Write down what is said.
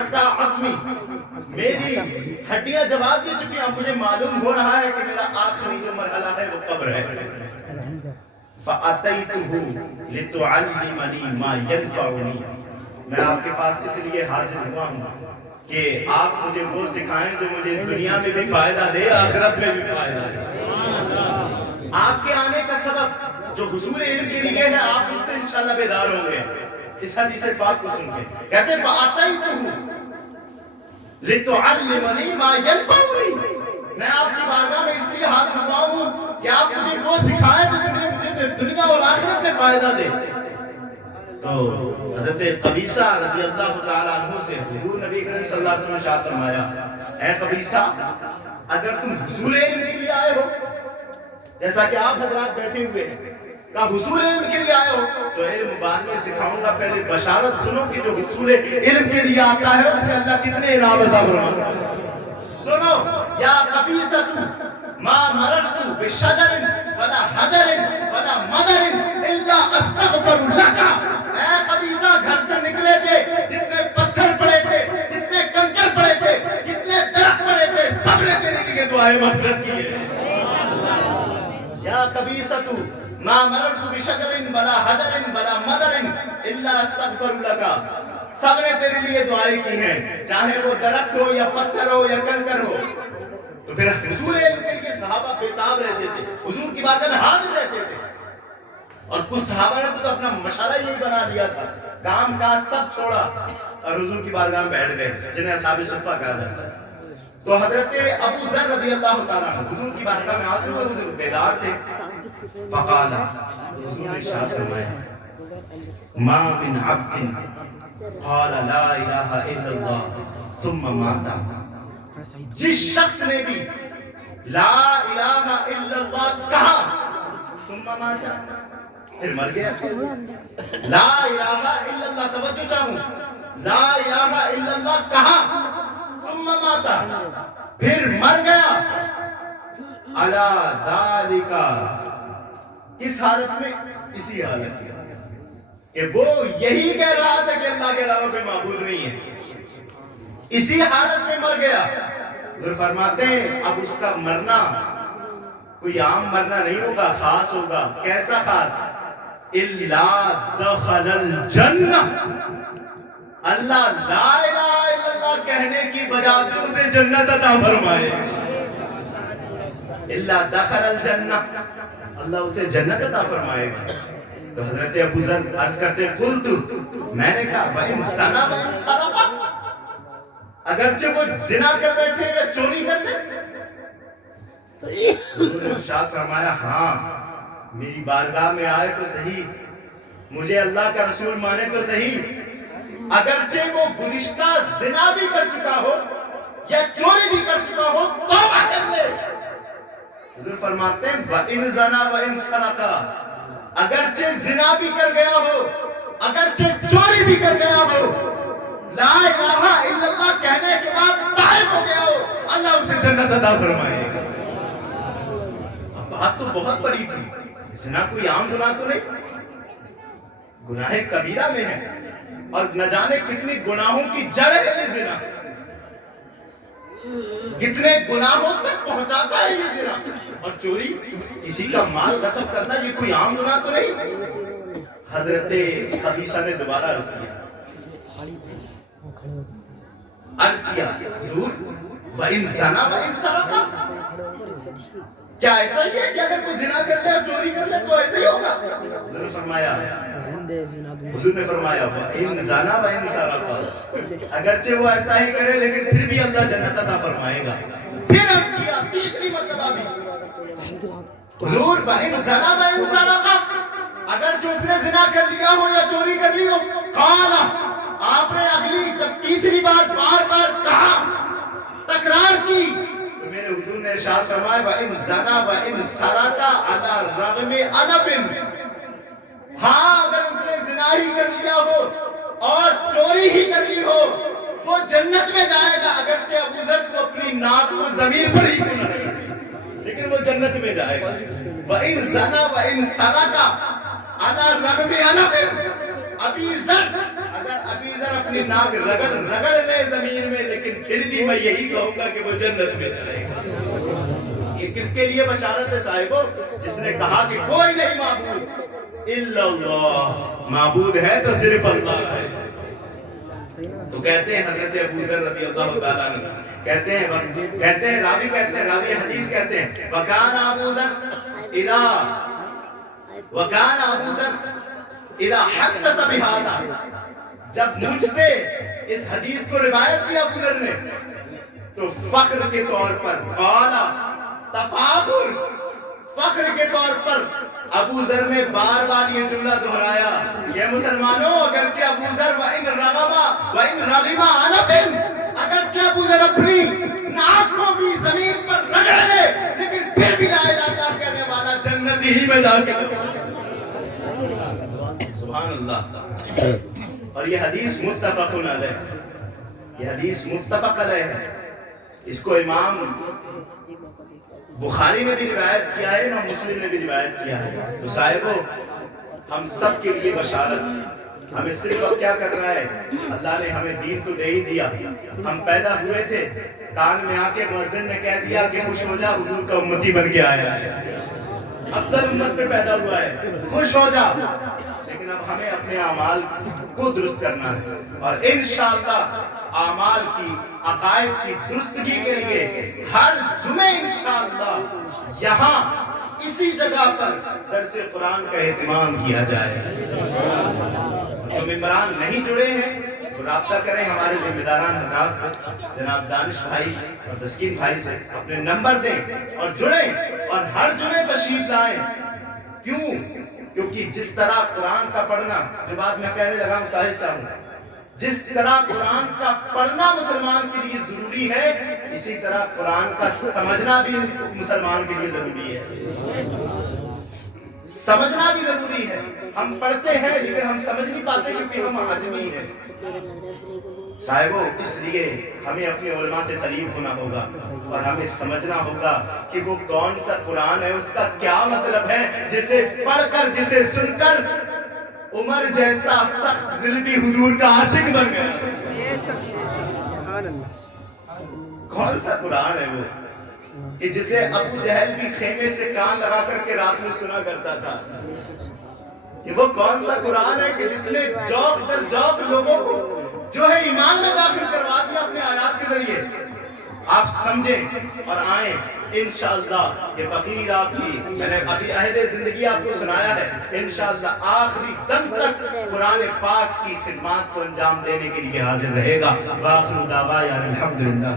عظمی، میری ہڈیاں جواب دے چکی ہیں، اب مجھے معلوم ہو رہا ہے کہ میرا آخری جو مرحلہ ہے وہ قبر ہے۔ فَأَتَيْتُهُ لِتُعَلِّمَنِي مَا يَنْفَعُنِي، میں آپ کے پاس اس لیے حاضر ہوا ہوں کہ آپ مجھے وہ سکھائیں جو مجھے دنیا میں بھی فائدہ دے، آخرت میں بھی فائدہ دے۔ آپ کے آنے کا سبب جو حصول علم کے لیے ہے، آپ اس سے انشاءاللہ بیدار ہوں گے۔ اس حدیث پاک کو سن کے کہتے ہیں فَأَتَيْتُهُ لِتُعَلِّمَنِي مَا يَنْفَعُنِي، میں آپ کی بارگاہ میں اس لیے حاضر ہوا ہوں کہ آپ مجھے وہ سکھائیں جو مجھے دنیا اور آخرت میں فائدہ دے۔ تو حضرت قبیصہ رضی اللہ تعالیٰ عنہ سے حضور نبی کریم صلی اللہ علیہ وسلم نے ارشاد فرمایا، اے قبیصہ، اگر تم حصول علم کے لیے آئے ہو، جیسا کہ آپ حضرات بیٹھے ہوئے ہیں، کہا حصول علم کے لیے آئے ہو تو علم بعد میں سکھاؤں گا، پہلے بشارت سنو کہ جو حصول علم کے لیے آتا ہے اسے اللہ کتنے انعام عطا فرماتا ہے۔ سنو، یا قبیصۃ ما مررت بشجر ولا حجر ولا مدر الا استغفر لک، اے قبیصہ، گھر سے نکلے تھے، جتنے پتھر پڑے تھے، جتنے کنکر پڑے تھے، جتنے درخت پڑے تھے، سب نے تیرے لیے دعائیں مغفرت کی ہے۔ یا قبیصۃ ما مررت بشجر ولا حجر ولا مدر الا استغفر لک، سب نے تیرے لیے دعائیں کی ہیں، چاہے وہ درخت ہو یا پتھر ہو یا کنکر ہو۔ تو پھر حصول علم کے لیے صحابہ بےتاب رہتے تھے، حضور کی بارگاہ میں حاضر رہتے تھے، اور کچھ صحابہ نے تو اپنا مشغلہ یہی بنا لیا تھا، کام کاج سب چھوڑا اور حضور کی بارگاہ میں بیٹھ گئے، جنہیں اصحاب صفہ کہا جاتا ہے۔ تو حضرت ابو ذر رضی اللہ تعالیٰ عنہ حضور کی بارگاہ میں حاضر ہوئے، حضور بیدار تھے۔ فقال، حضور نے ارشاد فرمایا، ما من عبد قال لا الہ الا اللہ ثم مات، جس شخص نے بھی لا الہ الا اللہ کہا ثم مات، پھر مر گیا، لا الہ الا اللہ، توجہ چاہوں، لا الہ الا اللہ کہا ثم مات، پھر مر گیا، علی ذالک، اس حالت میں، اسی حالت میں کہ وہ یہی کہہ رہا تھا کہ اللہ کے علاوہ کوئی معبود نہیں ہے، اسی حالت میں مر گیا۔ حضور فرماتے ہیں اب اس کا مرنا کوئی عام مرنا نہیں ہوگا، خاص ہوگا۔ کیسا خاص؟ الا دخل الجنہ، اللہ لا الہ الا اللہ کہنے کی وجہ سے اسے جنت عطا فرمائے، الا دخل الجنہ، اللہ اسے جنت عطا فرمائے گا۔ تو حضرت ابو ذر عرض کرتے قلت، میں نے کہا وَإِن زَنَا وَإِن سَرَقَ، اگرچہ وہ زنا کر بیٹھے یا چوری کر لے؟ حضور نے ارشاد فرمایا ہاں، میری بارگاہ میں آئے تو صحیح، مجھے اللہ کا رسول مانے تو صحیح، اگرچہ وہ گزشتہ زنا بھی کر چکا ہو یا چوری بھی کر چکا ہو، توبہ کر لے۔ حضور فرماتے ہیں وَإِن زَنَا وَإِن سَرَقَ، اگرچہ زنا بھی کر گیا ہو، اگرچہ چوری بھی کر گیا ہو، لا الہ الا اللہ کہنے کے بعد طائب ہو گیا ہو، اللہ اسے جنت عطا فرمائے گا۔ بات تو بہت بڑی تھی، زنا کوئی عام گناہ تو نہیں، گناہ کبیرہ میں ہے، اور نہ جانے کتنی گناہوں کی جڑ ہے یہ زنا، کتنے گناہوں تک پہنچاتا ہے یہ زنا، اور چوری، کسی کا مال غصب کرنا، یہ کوئی عام گناہ تو نہیں۔ حضرت قبیصہ نے دوبارہ عرض کیا حضور وَإِن زَنَا وَإِن سَرَقَ، کیا ایسا ہی ہے کہ اگر کوئی زنا کر لے اور چوری کر لے تو ایسا ہی ہوگا؟ حضور نے فرمایا وَإِن زَنَا وَإِن سَرَقَ، اگرچہ وہ ایسا ہی کرے لیکن پھر بھی اللہ جنت عطا فرمائے گا۔ پھر عرض کیا تیسری مرتبہ بھی حضور وَإِن زَنَا وَإِن سَرَقَ، اگر جو اس نے زنا کر لیا ہو یا چوری کر لی ہو، قال، آپ نے اگلی جب تیسری بار بار بار کہا، تکرار کی، تو میرے حضور نے ارشاد فرمایا وَإِن زَنَا وَإِن سَرَقَ عَلَى رَغْمِ أَنَفٍ، ہاں اگر اس نے زنا ہی کر لیا ہو اور چوری ہی کر لی ہو تو جنت میں جائے گا، اگرچہ ابو ذر تو اپنی ناک کو زمین پر ہی کیوں نہ رکھے، لیکن وہ جنت میں جائے گا۔ وَإِن زَنَا وَإِن سَرَقَ عَلَى رَغْمِ أَنَفٍ، ابی ذر اگر ابی ذر اپنی ناک رگڑ لے زمین میں، لیکن پھر بھی میں یہی کہوں گا کہ وہ جنت میں جائے گا۔ یہ کس کے لیے بشارت ہے صاحبو؟ جس نے کہا کہ کوئی نہیں معبود الا اللہ، معبود ہے تو صرف اللہ ہے۔ تو کہتے ہیں حضرت ابو ذر رضی اللہ تعالیٰ عنہ کہتے ہیں راوی حدیث کہتے ہیں وَكَانَ أَبُو ذر اذا حدث بهذا، جب مجھ سے اس حدیث کو روایت کیا ابو ذر نے تو فخر کے طور پر، قال تفاخر، فخر کے طور پر ابو ذر نے بار بار یہ جملہ دہرایا، یہ مسلمانوں اگرچہ ابو ذر وَإِن رَغِمَ عَنَفٍ، اگرچہ ابو ذر اپنی ناک کو بھی زمین پر رگڑ لے، لیکن پھر بھی لا الہ الا اللہ کہنے والا جنت ہی میں داخل ہے۔ سبحان اللہ۔ اور یہ حدیث متفق علیہ، یہ حدیث متفق علیہ ہے۔ اس کو امام بخاری نے بھی روایت کیا ہے، امام مسلم نے بھی روایت کیا ہے۔ تو صاحبو ہم سب کے لیے بشارت، ہمیں صرف اب کیا کرنا ہے؟ اللہ نے ہمیں دین تو دے ہی دیا، ہم پیدا ہوئے تھے، کان میں آ کے مؤذن نے کہہ دیا کہ خوش ہو جا حضور کا امتی بن کے آیا ہے، افضل امت میں پیدا ہوا ہے، خوش ہو جا۔ لیکن اب ہمیں اپنے اعمال کو درست کرنا ہے، اور انشاءاللہ اعمال کی، عقائد کی درستگی کے لیے ہر جمعے انشاءاللہ یہاں اسی جگہ پر درس قرآن کا اہتمام کیا جائے۔ جو ممبران نہیں جڑے ہیں تو رابطہ کریں ہمارے ذمہ داران حضرات سے، جناب دانش بھائی اور تسکین بھائی سے، اپنے نمبر دیں اور جڑیں اور ہر جمعے تشریف لائیں۔ کیوں؟ کیونکہ جس طرح قرآن کا پڑھنا، جو بات میں کہنے لگا ہوں طاہر چاہوں، جس طرح قرآن کا پڑھنا مسلمان کے لیے ضروری ہے، اسی طرح قرآن کا سمجھنا بھی مسلمان کے لیے ضروری ہے۔ سمجھنا بھی ضروری ہے۔ ہم پڑھتے ہیں لیکن ہم سمجھ نہیں پاتے کیونکہ ہم عجمی ہیں۔ صاحبو اس لیے ہمیں اپنے علماء سے قریب ہونا ہوگا اور ہمیں سمجھنا ہوگا کہ وہ کون سا قرآن ہے، اس کا کیا مطلب ہے، جسے پڑھ کر، جسے سن کر عمر جیسا سخت دل بھی حضور کا عاشق بن گیا۔ کون سا قرآن ہے وہ کہ جسے ابو جہل بھی خیمے سے کان لگا کر کے رات میں سنا کرتا تھا؟ یہ وہ کون سا قرآن ہے کہ جس نے جوق در جوق لوگوں کو جو ہے ایمان میں داخل کروا دیا اپنے آیات کے ذریعے؟ آپ سمجھیں اور آئیں انشاءاللہ۔ یہ فقیر آپ کی، میں نے ابھی عہد زندگی آپ کو سنایا ہے، انشاءاللہ آخری دم تک قرآن پاک کی خدمات کو انجام دینے کے لیے حاضر رہے گا۔ وآخر دعوانا الحمدللہ۔